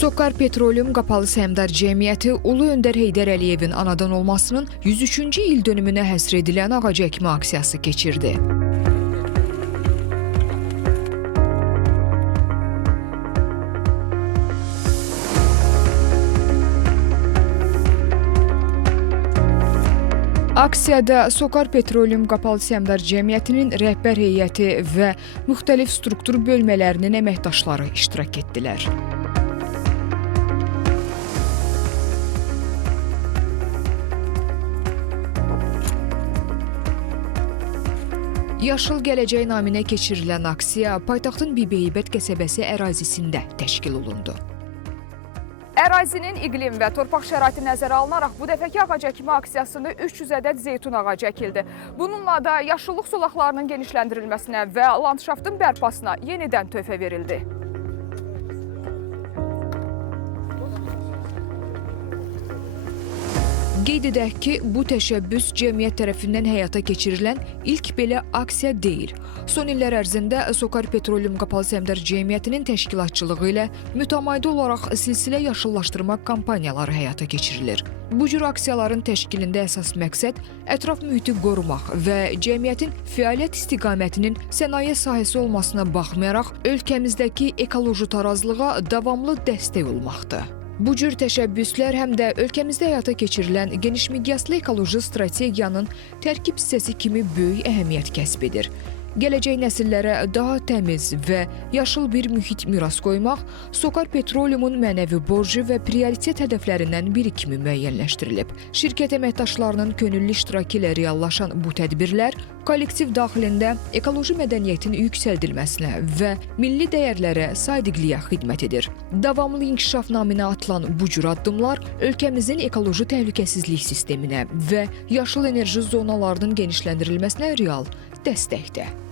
SOKAR Petroleum Qapalı Səhmdar Cəmiyyəti Ulu Öndər Heydər Əliyevin anadan olmasının 103-cü il dönümünə həsr edilən ağac əkmə aksiyası keçirdi. Aksiyada SOKAR Petroleum Qapalı Səhmdar Cəmiyyətinin rəhbər heyəti və müxtəlif struktur bölmələrinin əməkdaşları iştirak etdilər. Yaşıl Gələcək naminə keçirilən aksiya paytaxtın Bibiheybət qəsəbəsi ərazisində təşkil olundu. Ərazinin iqlim və torpaq şəraiti nəzərə alınaraq bu dəfəki ağac əkmə aksiyasında 300 ədəd zeytun ağacı əkildi. Bununla da yaşıllıq sulaqlarının genişləndirilməsinə və landşaftın bərpasına yenidən töhfə verildi. Qeyd edək ki, bu təşəbbüs cəmiyyət tərəfindən həyata keçirilən ilk belə aksiya deyil. Son illər ərzində SOKAR Petroleum Qapalı Səhmdar Cəmiyyətinin təşkilatçılığı ilə mütəmadi olaraq silsilə yaşıllaşdırma kampaniyaları həyata keçirilir. Bu cür aksiyaların təşkilində əsas məqsəd ətraf mühiti qorumaq və cəmiyyətin fəaliyyət istiqamətinin sənaye sahəsi olmasına baxmayaraq ölkəmizdəki ekoloji tarazlığa davamlı dəstək olmaqdır. Bu cür təşəbbüslər həm də ölkəmizdə həyata keçirilən geniş miqyaslı ekoloji strategiyanın tərkib hissəsi kimi böyük əhəmiyyət kəsb edir. Gələcək nəsillərə daha təmiz və yaşıl bir mühit miras qoymaq SOKAR Petroleumun mənəvi borcu və prioritet hədəflərindən biri kimi müəyyənləşdirilib. Şirkət əməkdaşlarının könüllü iştirakı ilə reallaşan bu tədbirlər kollektiv daxilində ekoloji mədəniyyətin yüksəldilməsinə və milli dəyərlərə sadiqliyə xidmət edir. Davamlı inkişaf naminə atılan bu cür addımlar ölkəmizin ekoloji təhlükəsizlik sisteminə və yaşıl enerji zonalarının genişləndirilməsinə real dəstəkdir.